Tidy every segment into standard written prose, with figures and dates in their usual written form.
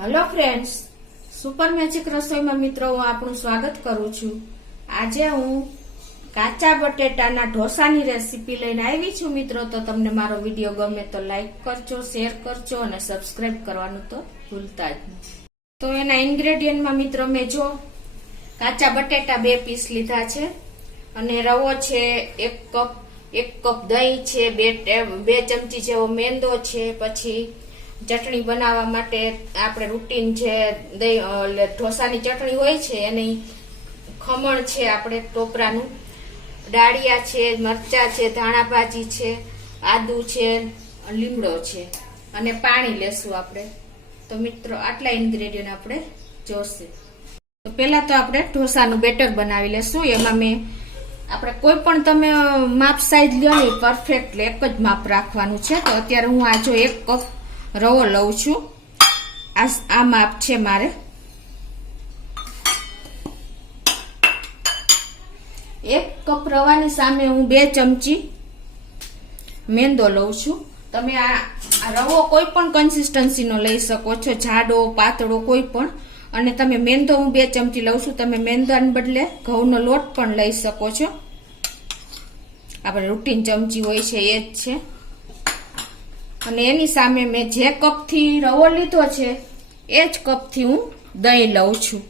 Hello friends, super magic રસોઈમાં મિત્રો હું આપણું સ્વાગત કરું છું। આજે હું કાચા બટેટાના ઢોસાની રેસીપી લઈને આવી છું મિત્રો। તો તમને મારો વિડીયો ગમે તો લાઈક કરજો, શેર કરજો અને સબસ્ક્રાઇબ કરવાનું તો ભૂલતા જ નહીં। તો એના ઇન્ગ્રેડિયન્ટમાં મિત્રો મેં જો કાચા બટેટા 2 પીસ લીધા છે અને રવો છે 1 કપ દહીં છે, 2 ચમચી જેવો મેંદો છે, પછી ચટણી બનાવવા માટે આપણે રૂટીન જે ઢોસાની ચટણી હોય છે એની ખમણ છે, આપણે ટોપરાનું ડાળિયા છે, મરચા છે, ધાણા ભાજી છે, આદુ છે, લીમડો છે અને પાણી લેશું આપણે। તો મિત્રો આટલા ઇન્ગ્રેડિયન્ટ આપણે જોશે। તો પહેલા તો આપણે ઢોસાનું બેટર બનાવી લેશું। એમાં મેં આપણે કોઈ પણ તમે માપ સાઈઝ લ્યો ને પરફેક્ટ એક જ માપ રાખવાનું છે। તો અત્યારે હું આ જો 1 કપ રવો લઉં છું। આ માપ છે મારે। 1 કપ રવાની સામે હું 2 ચમચી મેંદો લઉં છું। તમે આ રવો કોઈ પણ કન્સિસ્ટન્સીનો લઈ શકો છો, જાડો પાતળો કોઈ પણ। અને તમે મેંદો હું 2 ચમચી લઉં છું। તમે મેંદાને બદલે ઘઉંનો લોટ પણ લઈ શકો છો। આપણે રૂટીન ચમચી હોય છે એ જ છે। અને એની સામે મેં જે કપથી રવો લીધો છે એ જ કપથી હું દહીં લઉં છું।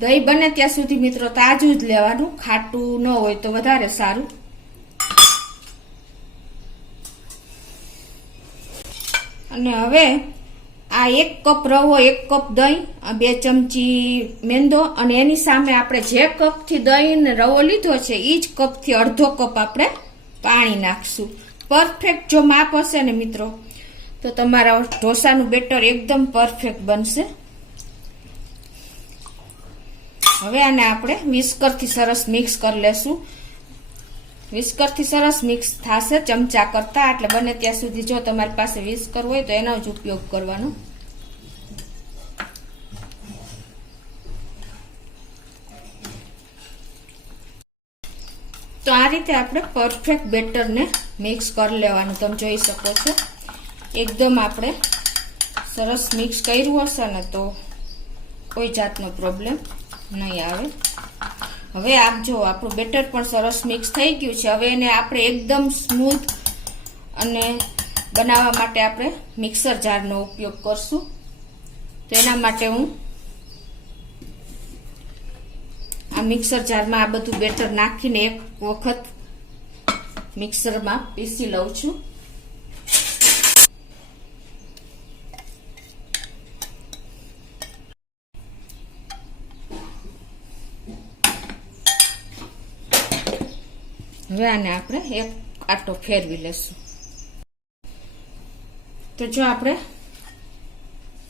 દહીં બને ત્યાં સુધી મિત્રો તાજું જ લેવાનું, ખાટું ન હોય તો વધારે સારું। અને હવે આ 1 કપ રવો, 1 કપ દહીં, 2 ચમચી મેંદો અને એની સામે આપણે જે કપથી દહીં ને રવો લીધો છે એ જ કપથી અડધો કપ આપણે પાણી નાખશું। પરફેક્ટ જો માપ હશે ને મિત્રો તો તમારા ઢોસાનું બેટર એકદમ પરફેક્ટ બનશે। હવે આને આપણે વિસ્કરથી સરસ મિક્સ કરી લેશું। વિસ્કરથી સરસ મિક્સ થશે ચમચા કરતા, એટલે બને ત્યાં સુધી જો તમારી પાસે વિસ્કર હોય તો એનો જ ઉપયોગ કરવાનો। તો આ રીતે આપણે પરફેક્ટ બેટરને મિક્સ કરી લેવાનું। તમે જોઈ શકો છો એકદમ આપણે સરસ મિક્સ કર્યું હશે ને તો કોઈ જાતનો પ્રોબ્લેમ નહીં આવે। હવે આપ જો આપણું બેટર પણ સરસ મિક્સ થઈ ગયું છે। હવે એને આપણે એકદમ સ્મૂથ અને બનાવવા માટે આપણે મિક્સર જારનો ઉપયોગ કરશું। તો એના માટે હું આ મિક્સર જારમાં આ બધું બેટર નાખીને એક વખત મિક્સરમાં પીસી લઉં છું। હવે આને આપણે એક આટો ફેરવી લેશું। તો જો આપણે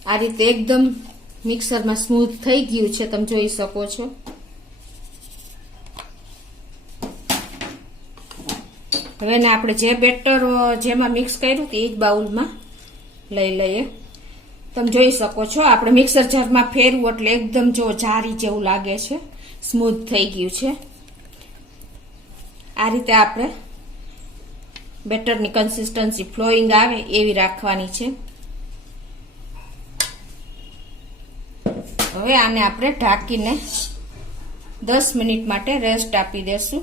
આ રીતે એકદમ મિક્સરમાં સ્મૂથ થઈ ગયું છે, તમે જોઈ શકો છો। હવે એને આપણે જે બેટર જેમાં મિક્સ કર્યું એ જ બાઉલમાં લઈ લઈએ। તમે જોઈ શકો છો આપણે મિક્સર જારમાં ફેરવું એટલે એકદમ જો જારી જેવું લાગે છે, સ્મૂથ થઈ ગયું છે। આ રીતે આપણે બેટરની કન્સિસ્ટન્સી ફ્લોઈંગ આવે એવી રાખવાની છે। હવે આને આપણે ઢાંકીને 10 મિનિટ માટે રેસ્ટ આપી દેશું।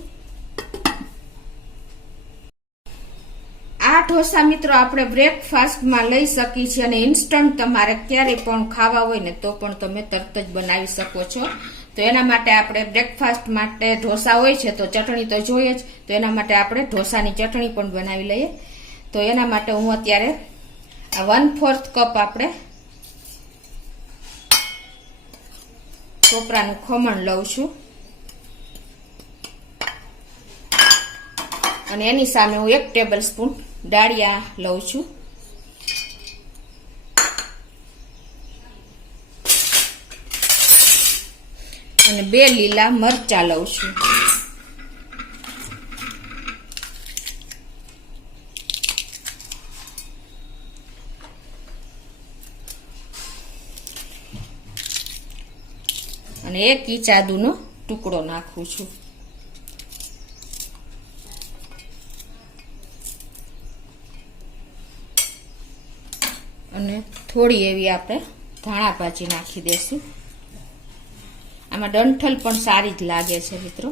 આ ઢોસા મિત્રો આપણે બ્રેકફાસ્ટમાં લઈ શકીએ છીએ અને ઇન્સ્ટન્ટ તમારે ક્યારેય પણ ખાવા હોય ને તો પણ તમે તરત જ બનાવી શકો છો। તો એના માટે આપણે બ્રેકફાસ્ટ માટે ઢોસા હોય છે તો ચટણી તો જોઈએ જ, તો એના માટે આપણે ઢોસાની ચટણી પણ બનાવી લઈએ। તો એના માટે હું અત્યારે આ 1/4 કપ આપણે ટોપરાનું ખમણ લઉં છું અને એની સામે હું 1 ટેબલ સ્પૂન ડાળિયા લઉં છું અને 2 લીલા મરચા લઉં છું। અને 1 ઇંચ આદુનો ટુકડો નાખું છું. અને થોડી એવી આપણે ધાણા ભાજી નાખી દેશું. આમાં ડંઠલ પણ સારી જ લાગે છે મિત્રો.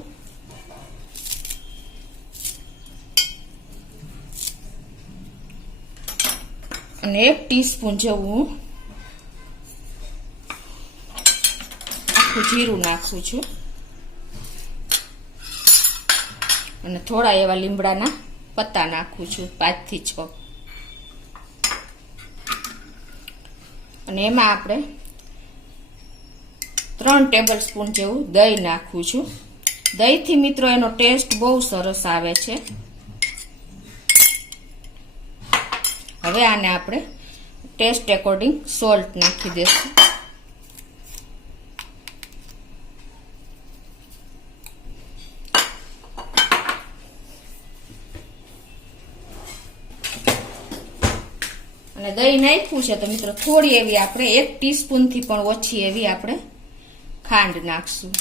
અને 1 ટીસ્પૂન જેવું આખું જીરું નાખું છું. અને થોડા એવા લીમડાના પત્તા નાખું છું, 5 થી 6. અને એમાં આપણે 3 ટેબલ સ્પૂન જેવું દહીં નાખું છું. દહીંથી મિત્રો એનો ટેસ્ટ બહુ સરસ આવે છે. હવે આને આપણે ટેસ્ટ એકોર્ડિંગ સોલ્ટ નાખી દઈશું. અને દહીં નાખ્યું છે તો મિત્રો થોડી એવી આપણે 1 ટીસ્પૂન થી પણ ઓછી એવી આપણે ખાંડ નાખશું.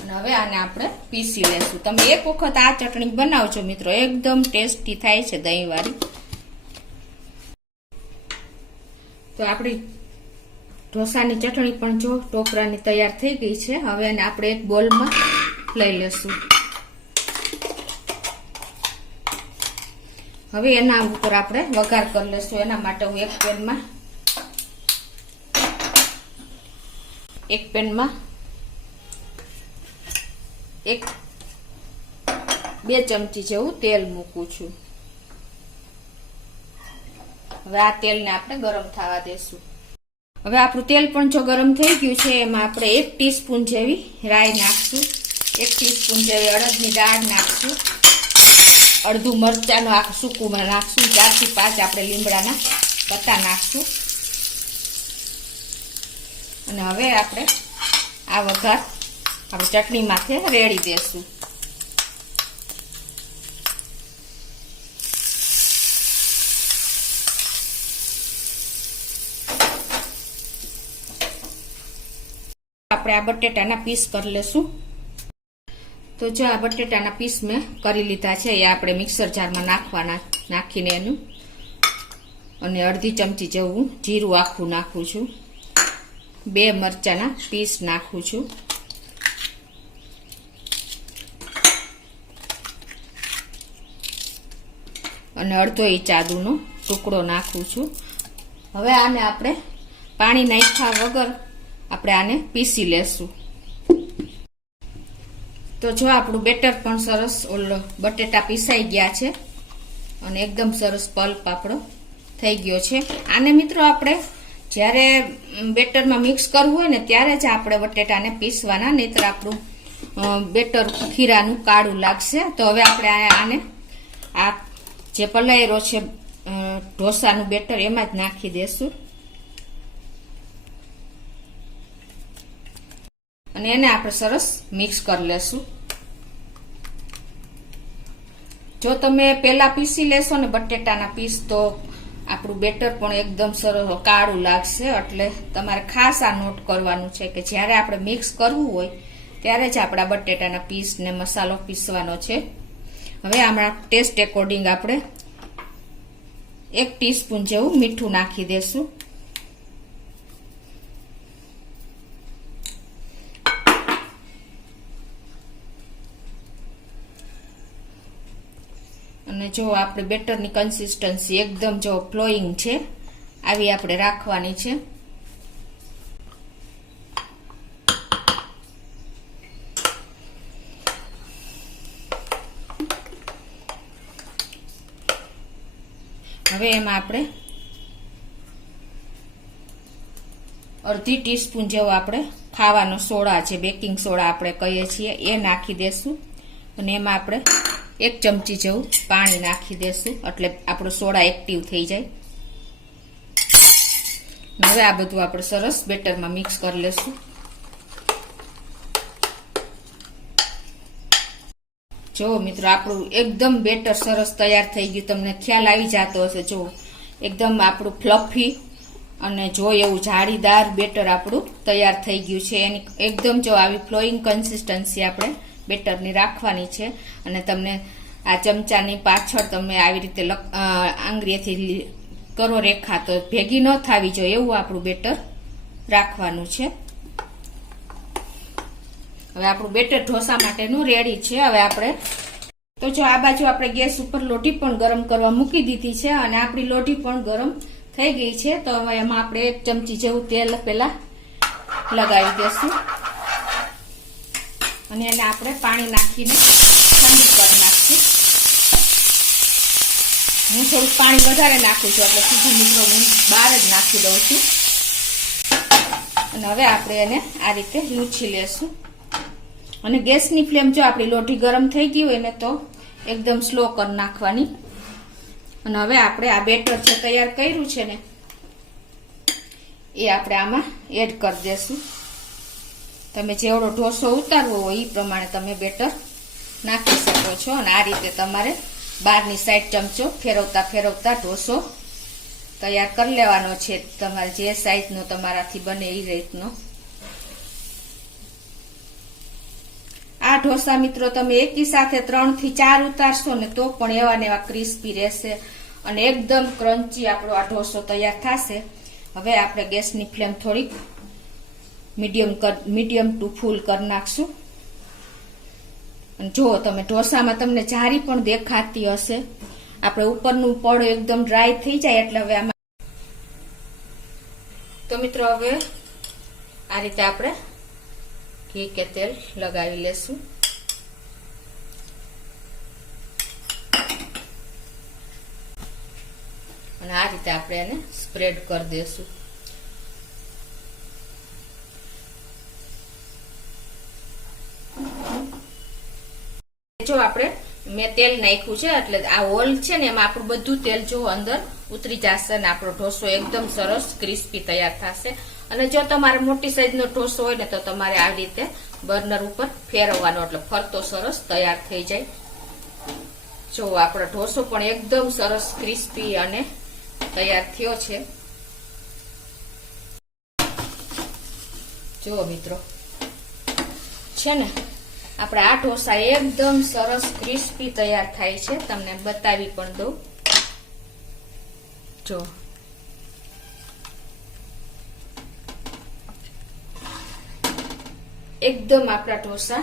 અને હવે આને આપણે પીસી લેશું. તમે એક વખત આ ચટણી બનાવજો મિત્રો, એકદમ ટેસ્ટી થાય છે દહીં વાળી. તો આપણી ઢોસાની ચટણી પણ જો ટોપરાની તૈયાર થઈ ગઈ છે. હવે એને આપણે એક બોલમાં લઈ લેશું. હવે એના ઉપર આપણે વઘાર કરી લેશું. એના માટે હું એક પેનમાં 2 ચમચી જેવું તેલ મૂકું છું. હવે આ તેલને આપણે ગરમ થવા દેશું. હવે આપણું તેલ પણ જો ગરમ થઈ ગયું છે, એમાં આપણે 1 ટીસ્પૂન જેવી રાઈ નાખશું, 1 ટીસ્પૂન જેવી અડદની દાળ નાખશું, અડધું મરચાનું આખું સૂકું નાખશું, 4 થી 5 આપણે લીમડાના પત્તા નાખશું. અને હવે આપણે આ વઘાર આપણે ચટણી માથે રેડી દેશું. આપણે આ બટેટાના પીસ કરી લેશું. તો જો આ બટેટાના પીસ મેં કરી લીધા છે, એ આપણે મિક્સર જારમાં નાખીને એનું. અને અડધી ચમચી જેવું જીરું આખું નાખું છું, 2 મરચાના પીસ નાખું છું, અને અડધો ઇંચ આદુનો ટુકડો નાખું છું. હવે આને આપણે પાણી નાખ્યા વગર આપણે આને પીસી લેશું. તો જો આપણું બેટર પણ સરસ બટેટા પીસાઈ ગયા છે અને એકદમ સરસ પલ્પ આપણો થઈ ગયો છે. આને મિત્રો આપણે જ્યારે બેટરમાં મિક્સ કરવું હોય ને ત્યારે જ આપણે બટેટાને પીસવાના, નહીતર આપણું બેટર ખીરાનું કાળું લાગશે. તો હવે આપણે આને આ જે પલાયરો છે ઢોસાનું બેટર એમાં જ નાખી દેશું. અને એને આપણે સરસ મિક્સ કરી લેશું. જો તમે પેલા પીસી લેશો ને બટેટાના પીસ, તો આપણું બેટર પણ એકદમ સરસ કાળું લાગશે. એટલે તમારે ખાસ આ નોટ કરવાનું છે કે જ્યારે આપણે મિક્સ કરવું હોય ત્યારે જ આપણા બટેટાના પીસ ને મસાલો પીસવાનો છે. હવે આમાં ટેસ્ટ એકોર્ડિંગ આપણે 1 ટીસ્પૂન જેવું મીઠું નાખી દેશું. અને જો આપણે બેટરની કન્સિસ્ટન્સી એકદમ જો ફ્લોઈંગ છે, આવી આપણે રાખવાની છે. હવે એમાં આપણે અડધી ટીસ્પૂન જેવો આપણે ખાવાનો સોડા છે, બેકિંગ સોડા આપણે કહીએ છીએ, એ નાખી દેશું. અને એમાં આપણે 1 ચમચી જેવું પાણી નાખી દેશું, એટલે આપણો સોડા એક્ટિવ થઈ જાય. હવે આ બધું આપણે સરસ બેટરમાં મિક્સ કરી લેશું. જો મિત્રો આપણું એકદમ બેટર સરસ તૈયાર થઈ ગયું. તમને ખ્યાલ આવી જતો હશે. જો એકદમ આપણું ફ્લફી અને જો એવું જાળીદાર બેટર આપણું તૈયાર થઈ ગયું છે. એની એકદમ જો આવી ફ્લોઈંગ કન્સિસ્ટન્સી આપણે બેટરની રાખવાની છે. અને તમને આ ચમચાની પાછળ તમે આવી રીતે આંગળીએથી કરો રેખા તો ભેગી ન થવી જોઈએ એવું આપણું બેટર રાખવાનું છે. હવે આપણું બેટર ઢોસા માટેનું રેડી છે. હવે આપણે તો જો આ બાજુ આપણે ગેસ ઉપર લોટી પણ ગરમ કરવા મૂકી દીધી છે અને આપણી લોટી પણ ગરમ થઈ ગઈ છે. તો હવે એમાં આપણે 1 ચમચી જેવું તેલ પેલા લગાવી દેશું અને એને આપણે પાણી નાખીને ઠંડી કરી નાખશું. હું થોડુંક પાણી વધારે નાખું છું એટલે સીધું મિત્રો હું બહાર જ નાખી દઉં છું. અને હવે આપણે એને આ રીતે લૂછી લેશું. અને ગેસની ફ્લેમ જો આપણી લોટી ગરમ થઈ ગઈ હોય ને તો એકદમ સ્લો કરી નાખવાની. અને હવે આપણે આ બેટર જે તૈયાર કર્યું છે ને એ આપણે આમાં એડ કરી દેશું. તમે જેવડો ઢોસો ઉતારવો હોય એ પ્રમાણે તમે બેટર નાખી શકો છો. અને આ રીતે તમારે બહારની સાઈડ ચમચો ફેરવતા ફેરવતા ઢોસો તૈયાર કરી લેવાનો છે. તમારે જે સાઈઝનો તમારાથી બને એ રીતનો. આ ઢોસા મિત્રો તમે એકી સાથે 3 થી 4 ઉતારશો ને તો પણ એવા ને એવા ક્રિસ્પી રહેશે અને એકદમ ક્રન્ચી આપણો આ ઢોસો તૈયાર થશે. હવે આપણે ગેસની ફ્લેમ થોડીક મીડિયમ ટુ ફૂલ કરી નાખશું. અને જો તમે ઢોસામાં તમને જારી પણ દેખાતી હશે. આપણે ઉપરનું પડ એકદમ ડ્રાય થઈ જાય એટલે હવે આમાં તો મિત્રો હવે આ રીતે આપણે ઘી કે તેલ લગાવી લેશું. અને આ રીતે આપણે એને સ્પ્રેડ કરી દેશું. જો આપણે મેં તેલ નાખ્યું છે એટલે આ હોલ છે ને એમાં આપણું બધું તેલ જો અંદર ઉતરી જશે ને આપણો ઢોસો એકદમ સરસ ક્રિસ્પી તૈયાર થશે. અને જો તમારે મોટી સાઈઝનો ઢોસો હોય ને તો તમારે આવી રીતે બર્નર ઉપર ફેરવવાનો એટલે ફરતો સરસ તૈયાર થઈ જાય. જો આપણો ઢોસો પણ એકદમ સરસ ક્રિસ્પી અને તૈયાર થયો છે. જો મિત્રો છે ને આપણે આ ઢોસા એકદમ સરસ ક્રિસ્પી તૈયાર થાય છે. તમને બતાવી પણ દઉં. જો એકદમ આપણા ઢોસા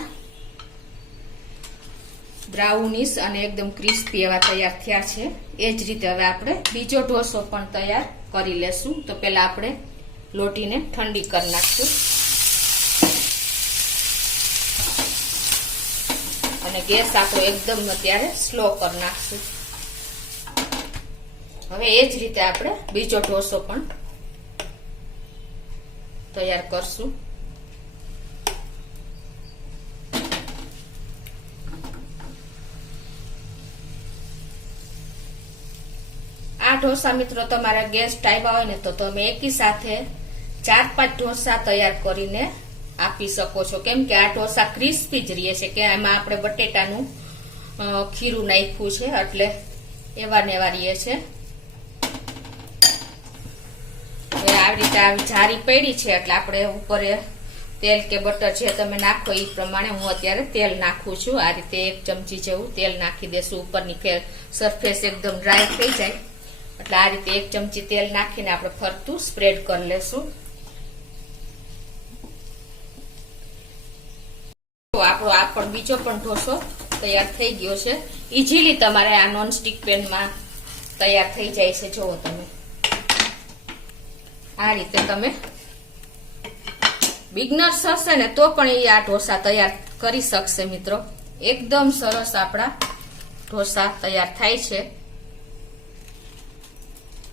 બ્રાઉનિશ અને એકદમ ક્રિસ્પી એવા તૈયાર થયા છે. એ જ રીતે હવે આપણે બીજો ઢોસો પણ તૈયાર કરી લેશું. તો પેલા આપણે લોટીને ઠંડી કરી નાખશું અને ગેસ આપણો એકદમ અત્યારે સ્લો કરી નાખશું. હવે એ જ રીતે આપણે બીજો ઢોસો પણ તૈયાર કરશું. આ ઢોસા મિત્રો તમારા ગેસ્ટ આવ્યા હોય ને તો તમે એકી સાથે 4-5 ઢોસા તૈયાર કરીને આપી શકો છો. કેમ કે આ ઢોસા ક્રિસ્પી જ રહે છે કે એમાં આપણે બટેટાનું ખીરું નાખ્યું છે એટલે એવા ને એવા રહે છે. હવે આવી રીતે આવી જારી પડી છે એટલે આપણે ઉપર તેલ કે બટર જે તમે નાખો એ પ્રમાણે હું અત્યારે તેલ નાખું છું. આ રીતે 1 ચમચી જેવું તેલ નાખી દેશું. ઉપરની સરફેસ એકદમ ડ્રાય થઈ જાય એટલે આ રીતે 1 ચમચી તેલ નાખીને આપણે ફરતું સ્પ્રેડ કરી લેશું. આપણો આ પણ બીજો પણ ઢોસો તૈયાર થઈ ગયો છે. ઈઝીલી તમારે આ નોનસ્ટિક પેનમાં તૈયાર થઈ જાય છે. જુઓ તમે આ રીતે તમે બિગનર્સ હશે ને તો પણ એ આ ઢોસા તૈયાર કરી શકશે મિત્રો. એકદમ સરસ આપણા ઢોસા તૈયાર થાય છે.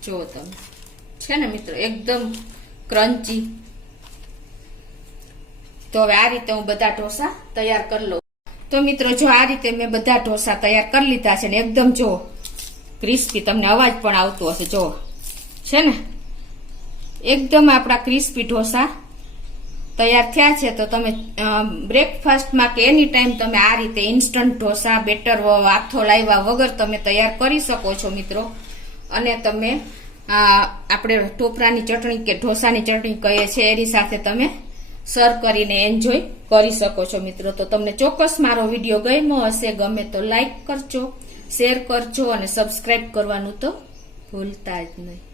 જુઓ તમે છે ને મિત્રો એકદમ ક્રન્ચી. તો હવે આ રીતે હું બધા ઢોસા તૈયાર કરી લઉં. તો મિત્રો જો આ રીતે મેં બધા ઢોસા તૈયાર કરી લીધા છે ને એકદમ જો ક્રિસ્પી. તમને અવાજ પણ આવતો હશે. જો છે ને એકદમ આપણા ક્રિસ્પી ઢોસા તૈયાર થયા છે. તો તમે બ્રેકફાસ્ટમાં કે એની ટાઈમ તમે આ રીતે ઇન્સ્ટન્ટ ઢોસા બેટર હાથો લાવ્યા વગર તમે તૈયાર કરી શકો છો મિત્રો. અને તમે આ આપણે ટોપરાની ચટણી કે ઢોસાની ચટણી કહીએ છીએ એની સાથે તમે સર્વ કરીને એન્જોય કરી શકો છો મિત્રો. તો તમને ચોક્કસ મારો વિડીયો ગમ્યો હશે. ગમે તો લાઈક કરજો, શેર કરજો અને સબસ્ક્રાઇબ કરવાનું તો ભૂલતા જ નહીં.